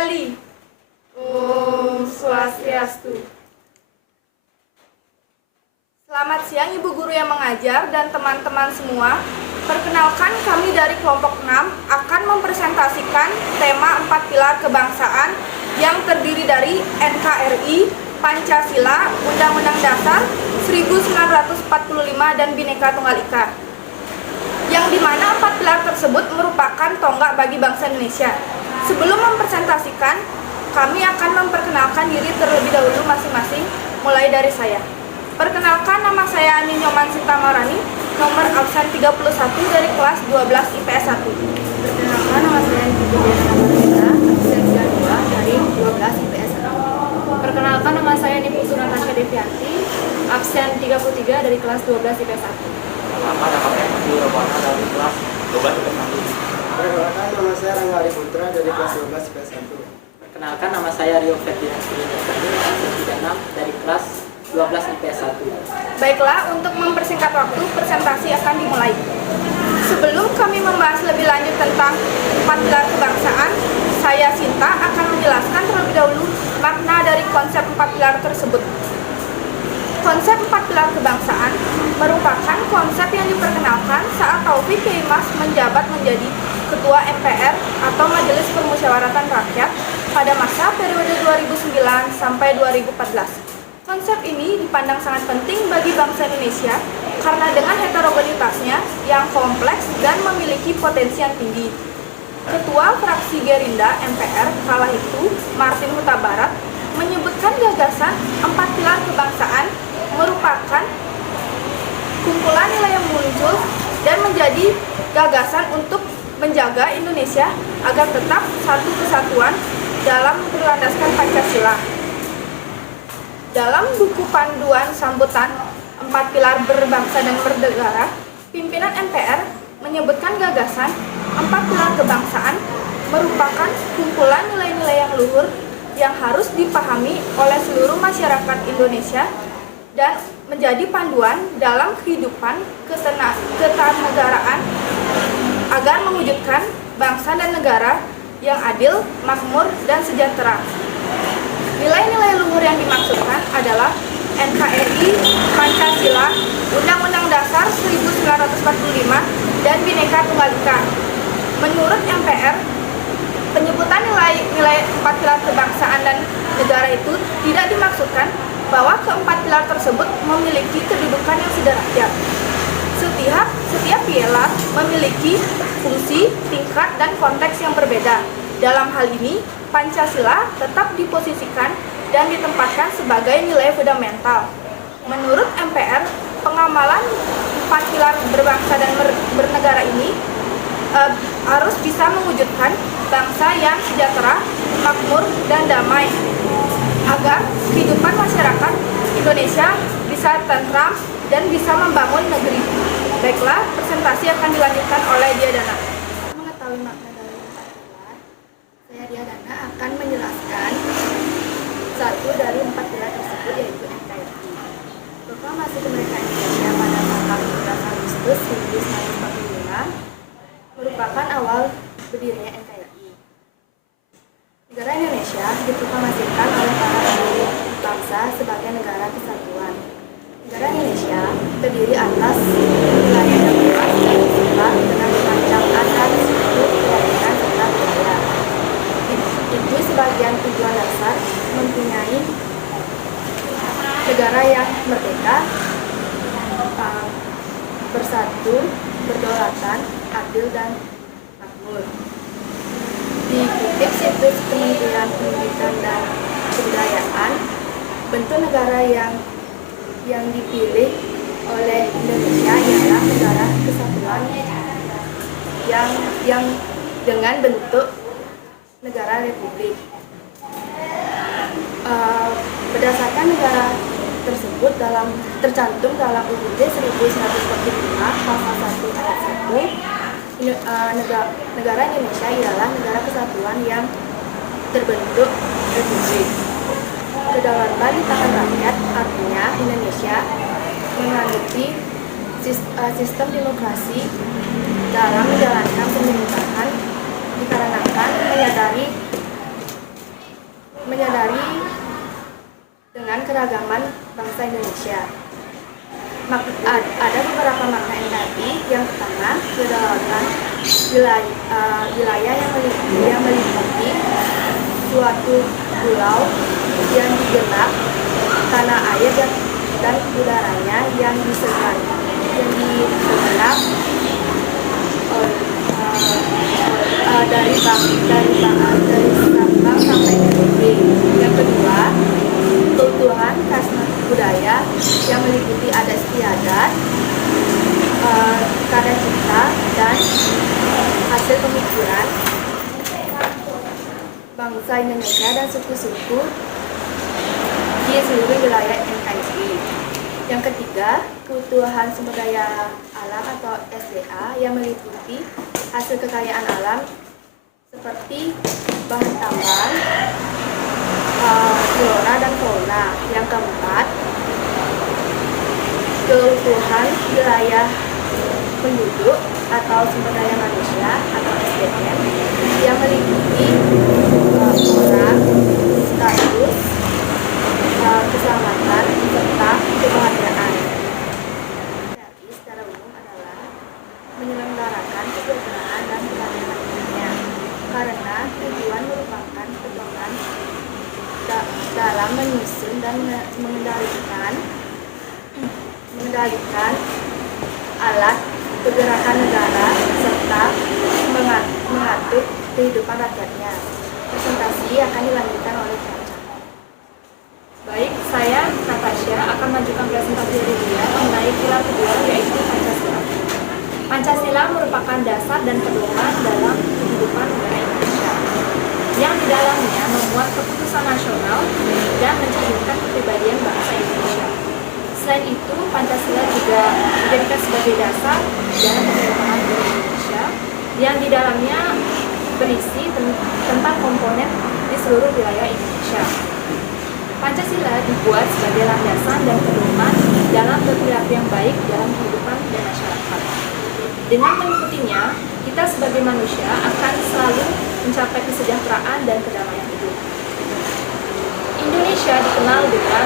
kembali. Om Swastiastu. Selamat siang Ibu Guru yang mengajar dan teman-teman semua. Perkenalkan, kami dari kelompok 6 akan mempresentasikan tema 4 pilar kebangsaan yang terdiri dari NKRI, Pancasila, Undang-Undang Dasar 1945 dan Bhinneka Tunggal Ika. Yang dimana 4 pilar tersebut merupakan tonggak bagi bangsa Indonesia. Sebelum mempresentasikan, kami akan memperkenalkan diri terlebih dahulu masing-masing, mulai dari saya. Perkenalkan, nama saya Ani Nyoman Sinta Marani, nomor absen 31 dari kelas 12 IPS 1. Perkenalkan, nama saya Niki Diana, absen 32 dari 12 IPS 1. Perkenalkan, nama saya Niputu Natasha Devianti, absen 33 dari kelas 12 IPS 1. Perkenalkan, nama saya Mati Romana dari kelas 12 IPS 1. Perkenalkan, nama saya Rangga Ari Putra dari kelas 12 IPS 1. Perkenalkan, nama saya Rio Ferdian Sriwedana, absen 36 dari kelas 12 IPS 1. Baiklah, untuk mempersingkat waktu, presentasi akan dimulai. Sebelum kami membahas lebih lanjut tentang 4 pilar kebangsaan, saya Sinta akan menjelaskan terlebih dahulu makna dari konsep 4 pilar tersebut. Konsep 4 pilar kebangsaan merupakan konsep yang diperkenalkan saat Taufik Kimas menjabat menjadi Ketua MPR atau Majelis Permusyawaratan Rakyat pada masa periode 2009 sampai 2014. Konsep ini dipandang sangat penting bagi bangsa Indonesia karena dengan heterogenitasnya yang kompleks dan memiliki potensi yang tinggi. Ketua fraksi Gerindra MPR kala itu, Martin Huta Barat, menyebutkan gagasan 4 pilar kebangsaan merupakan kumpulan nilai yang muncul dan menjadi gagasan untuk menjaga Indonesia agar tetap satu kesatuan dalam berlandaskan Pancasila. Dalam buku panduan sambutan 4 pilar berbangsa dan bernegara, pimpinan MPR menyebutkan gagasan 4 pilar kebangsaan merupakan kumpulan nilai-nilai yang luhur yang harus dipahami oleh seluruh masyarakat Indonesia dan menjadi panduan dalam kehidupan ketatanegaraan agar mewujudkan bangsa dan negara yang adil, makmur, dan sejahtera. Nilai-nilai luhur yang dimaksudkan adalah NKRI, Pancasila, Undang-Undang Dasar 1945, dan Bhinneka Tunggal Ika. Menurut MPR, penyebutan nilai-nilai 4 pilar kebangsaan dan negara itu tidak dimaksudkan bahwa keempat pilar tersebut memiliki kedudukan yang sederajat. Setiap pilar memiliki fungsi, tingkat, dan konteks yang berbeda. Dalam hal ini, Pancasila tetap diposisikan dan ditempatkan sebagai nilai fundamental. Menurut MPR, pengamalan 4 pilar berbangsa dan bernegara ini harus bisa mewujudkan bangsa yang sejahtera, makmur, dan damai agar kehidupan masyarakat Indonesia bisa tentram dan bisa membangun negeri. Baiklah, presentasi akan dilanjutkan oleh Diadana. Mengetahui makna dari 4 pilar, saya Diadana akan menjelaskan satu dari 4 pilar tersebut, yaitu NKRI. Proklamasi Kemerdekaan Indonesia pada tanggal 17 Agustus 1945 merupakan awal berdirinya NKRI. Negara Indonesia diproklamasikan oleh para pendiri bangsa sebagai negara kesatuan. Negara Indonesia terdiri atas wilayah yang luas dan tersebar dengan bermacam adat, suku, keyakinan, serta budaya. Itu sebagian tujuan dasar mempunyai negara yang merdeka, bersatu, berdaulat, adil, dan makmur. Dikutip situs Kementerian Pendidikan dan Kebudayaan, bentuk negara yang dipilih oleh Indonesia ialah negara kesatuan yang dengan bentuk negara republik. Berdasarkan negara tersebut tercantum dalam UUD 1945 pasal 1 ayat 1, negara Indonesia ialah negara kesatuan yang terbentuk republik. Kedaulatan di tangan rakyat artinya Indonesia menganuti sistem demokrasi dalam menjalankan pemerintahan dikarenakan menyadari menyadari dengan keragaman bangsa Indonesia. Ada beberapa makna NKRI. Yang pertama, kedaulatan wilayah yang meliputi suatu pulau yang digenap, tanah air dan udaranya yang disegenap dari Sabang sampai Merauke. Yang kedua, keutuhan khas budaya yang meliputi adat istiadat, karya cipta, dan hasil pemikiran bangsa Indonesia dan suku-suku di seluruh wilayah NKRI. Yang ketiga, keutuhan sumber daya alam atau SDA yang meliputi hasil kekayaan alam seperti bahan tambang, flora dan fauna. Yang keempat, keutuhan wilayah penduduk atau sumber daya manusia atau SDM yang meliputi orang, status, keselamatan, serta kebahagiaan. NKRI secara umum adalah menyelenggarakan kesejahteraan dan keadilan karena tujuan merupakan pedoman dalam menyusun dan mengendalikan alat pergerakan negara serta mengatur kehidupan rakyatnya. Presentasi akan dilanjutkan oleh Caca. Baik, saya Natasha akan mengajukan presentasi dari dia mengenai pilar kedua, yaitu Pancasila. Pancasila merupakan dasar dan pedoman dalam kehidupan negara Indonesia, yang di dalamnya memuat keputusan nasional dan mencerminkan kepribadian bangsa Indonesia. Selain itu, Pancasila juga dijadikan sebagai dasar dalam pemerintahan negara Indonesia, yang di dalamnya berisi tentang komponen di seluruh wilayah Indonesia. Pancasila dibuat sebagai landasan dan pedoman dalam berperilaku yang baik dalam kehidupan dan masyarakat. Dengan mengikutinya, kita sebagai manusia akan selalu mencapai kesejahteraan dan kedamaian hidup. Indonesia dikenal dengan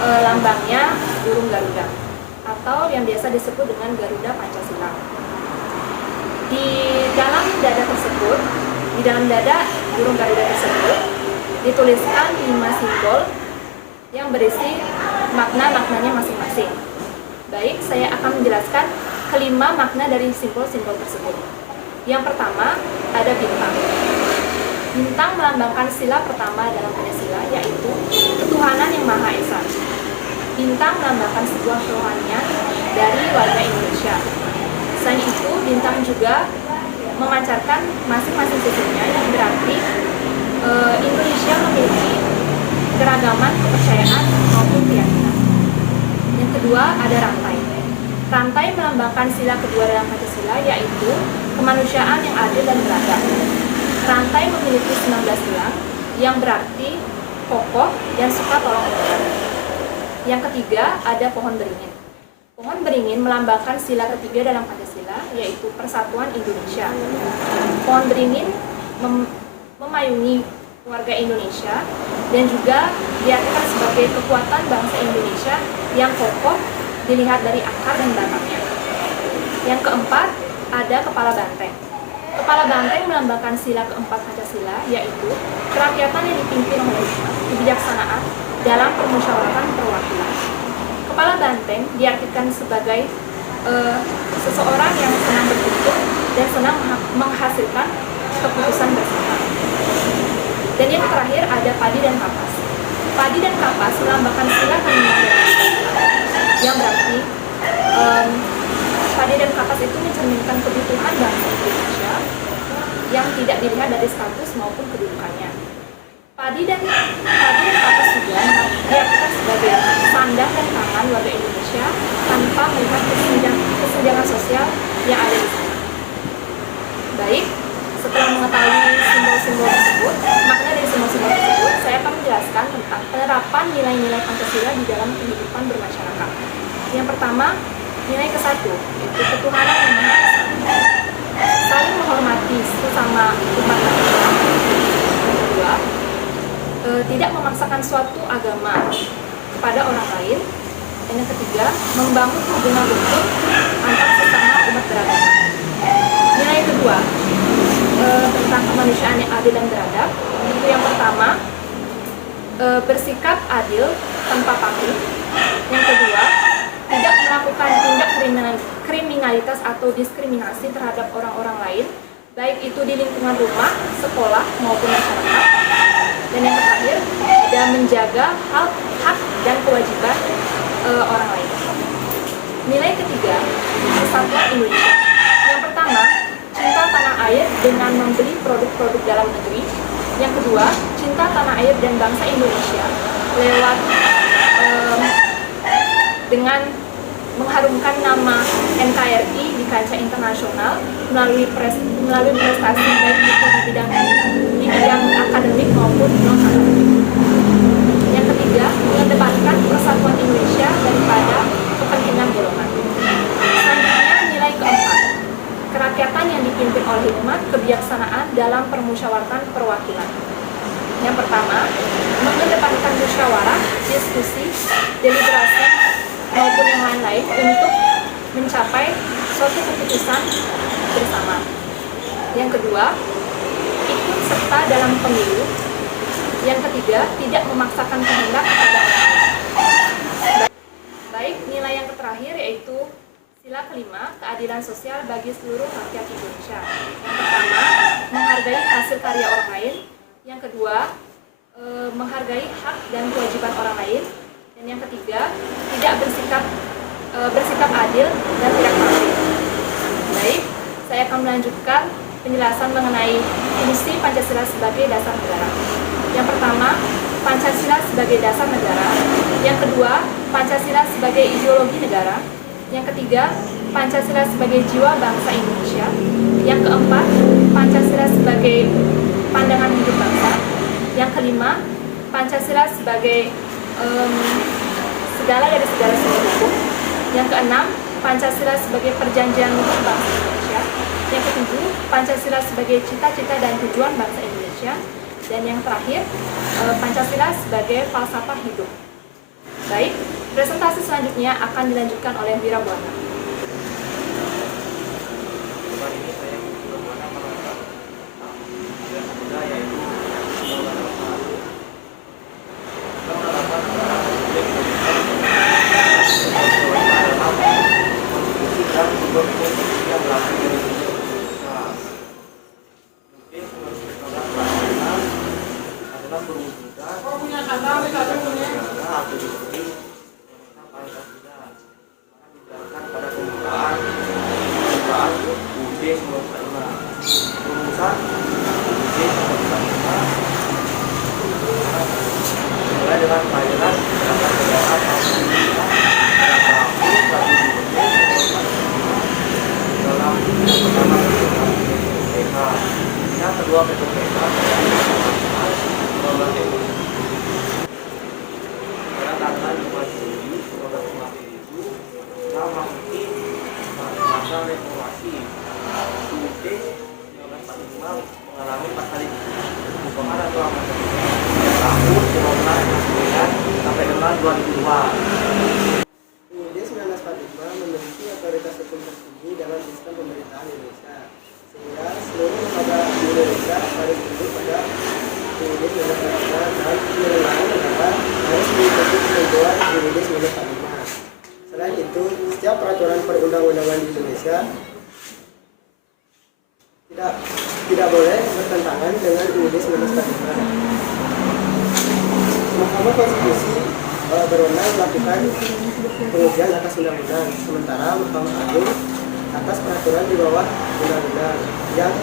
lambangnya burung Garuda, atau yang biasa disebut dengan Garuda Pancasila. Di dalam dada burung Garuda tersebut dituliskan 5 simbol yang berisi makna-maknanya masing-masing. Baik, saya akan menjelaskan kelima makna dari simbol-simbol tersebut. Yang pertama, ada bintang. Bintang melambangkan sila pertama dalam Pancasila, yaitu ketuhanan yang Maha Esa. Bintang melambangkan sebuah kerohanian dari warga Indonesia. Selain itu, bintang juga memancarkan masing-masing sisinya, yang berarti Indonesia memiliki keragaman kepercayaan maupun keyakinan. Yang kedua, ada rantai. Rantai melambangkan sila kedua dalam Pancasila, yaitu kemanusiaan yang adil dan beradab. Rantai memiliki 19 tiang, yang berarti kokoh dan suka tolong-menolong. Yang ketiga, ada pohon beringin. Pohon beringin melambangkan sila ketiga dalam Pancasila, yaitu persatuan Indonesia. Pohon beringin memayungi warga Indonesia dan juga diartikan sebagai kekuatan bangsa Indonesia yang kokoh dilihat dari akar dan batangnya. Yang keempat, ada kepala banteng. Kepala banteng melambangkan sila keempat Pancasila, yaitu kerakyatan yang dipimpin oleh kebijaksanaan dalam permusyawaratan perwakilan. Kepala banteng diartikan sebagai seseorang yang senang berpikir dan senang menghasilkan keputusan bersama. Dan yang terakhir, ada padi dan kapas. Padi dan kapas melambangkan sila kelima yang berarti padi dan kapas itu mencerminkan kebutuhan bangsa Indonesia yang tidak dilihat dari status maupun kedudukannya. Padi dan kapas juga diartikan sebagai sandang dan tangan warga Indonesia tanpa melihat kesenjangan sosial yang ada di sana. Baik, setelah mengetahui simbol-simbol tersebut, makna dari simbol-simbol tersebut, saya akan menjelaskan tentang penerapan nilai-nilai Pancasila di dalam kehidupan bermasyarakat. Yang pertama, nilai ke-1, yaitu ketuhanan yang Maha Esa. Saling menghormati sesama umat manusia. Yang kedua, tidak memaksakan suatu agama kepada orang lain. Dan yang ketiga, membangun hubungan rukun antar sesama umat beragama. Nilai kedua tentang kemanusiaan yang adil dan beradab, itu yang pertama, bersikap adil tanpa pamrih. Yang kedua, tidak melakukan tindak kriminalitas atau diskriminasi terhadap orang-orang lain, baik itu di lingkungan rumah, sekolah, maupun masyarakat. Dan yang terakhir, ada menjaga hak dan kewajiban orang lain. Nilai ketiga, persatuan Indonesia. Yang pertama, cinta tanah air dengan membeli produk-produk dalam negeri. Yang kedua, cinta tanah air dan bangsa Indonesia lewat dengan mengharumkan nama NKRI di kancah internasional melalui prestasi baik itu di bidang akademik maupun non akademik. Yang ketiga, mengedepankan persatuan Indonesia daripada kepentingan golongan. Selanjutnya, nilai keempat, kerakyatan yang dipimpin oleh hikmat kebijaksanaan dalam permusyawaratan perwakilan. Yang pertama, mengedepankan musyawarah, diskusi, deliberasi, maupun yang lain-lain untuk mencapai suatu keputusan bersama. Yang kedua, ikut serta dalam pemilu. Yang ketiga, tidak memaksakan kehendak kepada orang lain. Baik, nilai yang terakhir yaitu sila kelima, keadilan sosial bagi seluruh rakyat Indonesia. Yang pertama, menghargai hasil karya orang lain. Yang kedua, menghargai hak dan kewajiban orang lain. Dan yang ketiga, tidak bersikap adil dan tidak pamrih. Baik, saya akan melanjutkan penjelasan mengenai fungsi Pancasila sebagai dasar negara. Yang pertama, Pancasila sebagai dasar negara. Yang kedua, Pancasila sebagai ideologi negara. Yang ketiga, Pancasila sebagai jiwa bangsa Indonesia. Yang keempat, Pancasila sebagai pandangan hidup bangsa. Yang kelima, Pancasila sebagai segala dari segala sumber hukum. Yang keenam, Pancasila sebagai perjanjian untuk bangsa Indonesia. Yang ketujuh, Pancasila sebagai cita-cita dan tujuan bangsa Indonesia. Dan yang terakhir, Pancasila sebagai falsafah hidup. Baik, presentasi selanjutnya akan dilanjutkan oleh Wira Buana. UUD 1945 memiliki otoritas hukum tertinggi dalam sistem pemerintahan Indonesia, sehingga seluruh lembaga di Indonesia harus tunduk pada UUD 1945 dan penyelenggaraan negara harus mengikuti ketentuan UUD 1945. Selain itu, setiap peraturan perundang-undangan di Indonesia tidak boleh bertentangan dengan UUD 1945. Mahkamah Konstitusi berwenang melakukan pengujian atas undang-undang, sementara Mahkamah Agung atas peraturan di bawah undang-undang yang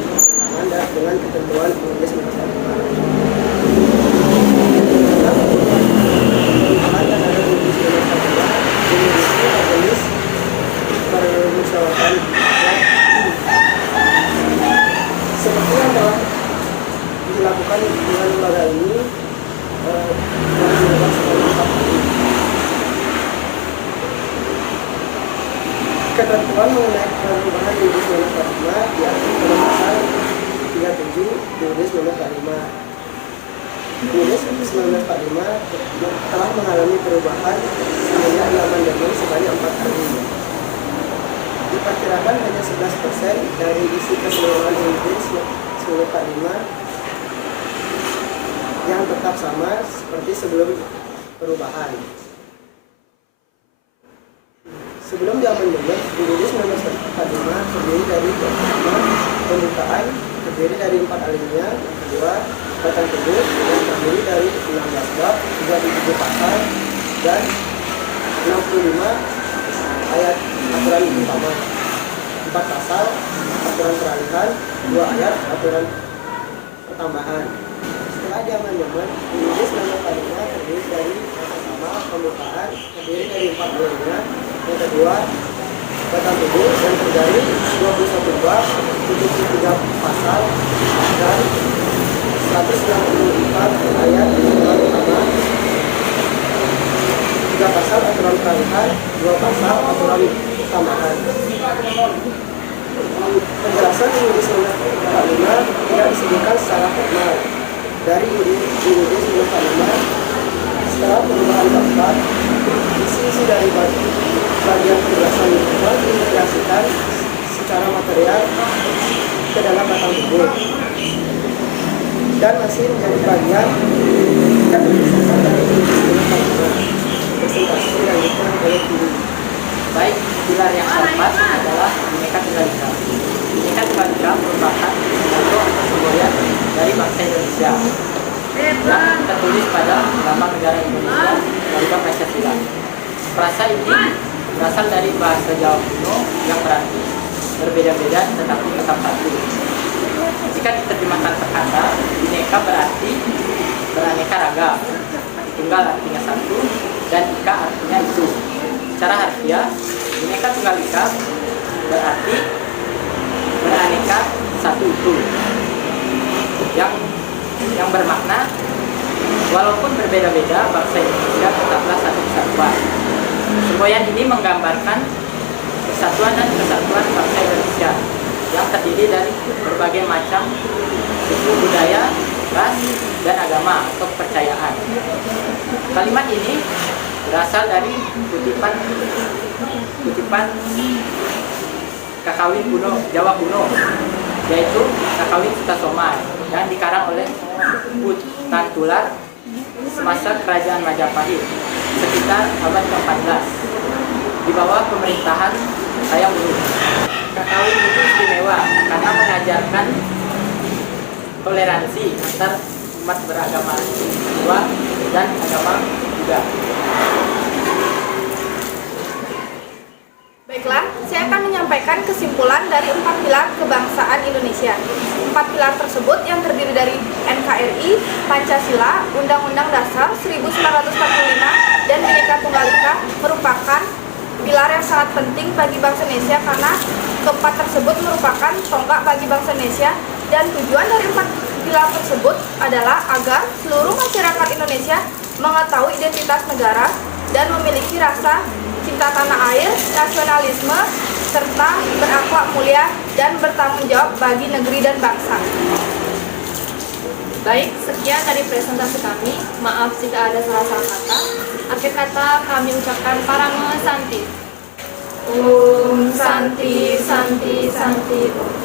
bertentangan dengan ketentuan UUD 1945. Seperti yang telah dilakukan dengan lembaga ini, ketentuan mengenai perubahan UUD 1945 diatur dalam pasal 37 UUD 1945. UUD 1945 telah mengalami perubahan semenjak diamandemen sebanyak 4 kali. Diperkirakan hanya 11% dari isi keseluruhan UUD 1945 yang tetap sama seperti sebelum perubahan. Sebelum diamandemen, UUD 1945 terdiri dari pertama pembukaan, terdiri dari 4 alinea, kedua batang tubuh yang terdiri dari 16 bab, 37 pasal, dan 65 ayat aturan utama, 4 pasal aturan peralihan, 2 ayat aturan pertambahan. Setelah diamandemen, UUD 1945 terdiri dari pertama pembukaan, terdiri dari 4 alinea, yang kedua batang tubuh yang terdiri 21 bab, 73 pasal, dan 194 ayat aturan utama, 3 pasal aturan peralihan, 2 pasal aturan tambahan. Penjelasan UUD 1945 tidak disebutkan secara formal. Dari UUD 1945, setelah perubahan keempat, isi dari bagian penjelasan lingkungan diintegrasikan secara material ke dalam batang tubuh dan masih menjadi bagian dan penjelasan dari UUD 1945. Presentasi dilanjutkan oleh Kiri. Baik, pilar yang keempat adalah Bhinneka Tunggal Ika. Bhinneka Tunggal Ika merupakan pidato atau semboyan dari bangsa Indonesia yang tertulis pada lambang negara Indonesia lambang Pancasila. Frasa ini berasal dari bahasa Jawa kuno yang berarti berbeda-beda tetapi tetap satu. Jika diterjemahkan per kata, Bhinneka berarti beraneka ragam, tunggal artinya satu, dan ika artinya itu. Secara harfiah, Bhinneka Tunggal Ika berarti beraneka satu itu, yang bermakna walaupun berbeda-beda, bangsa Indonesia tetaplah satu kesatuan. Semboyan ini menggambarkan persatuan dan kesatuan bangsa Indonesia yang terdiri dari berbagai macam suku, budaya, ras, dan agama atau kepercayaan. Kalimat ini berasal dari kutipan Kakawin kuno Jawa kuno, yaitu Kakawin Sutasoma yang dikarang oleh Putan Tular semasa Kerajaan Majapahit sekitar abad ke-14 di bawah pemerintahan Hayam Wuruk. Kakawin itu istimewa karena mengajarkan toleransi antar umat beragama Jawa dan agama Buddha. Baiklah, saya akan menyampaikan kesimpulan dari 4 pilar kebangsaan Indonesia. 4 pilar tersebut yang terdiri dari NKRI, Pancasila, Undang-Undang Dasar 1945, dan Bhinneka Tunggal Ika merupakan pilar yang sangat penting bagi bangsa Indonesia karena keempat tersebut merupakan tonggak bagi bangsa Indonesia, dan tujuan dari 4 pilar tersebut adalah agar seluruh masyarakat Indonesia mengetahui identitas negara dan memiliki rasa cinta tanah air, nasionalisme, serta berakhlak mulia dan bertanggung jawab bagi negeri dan bangsa. Baik, sekian dari presentasi kami. Maaf jika ada salah-salah kata. Akhir kata kami ucapkan Parama Santi. Om Santi Santi Santi Om.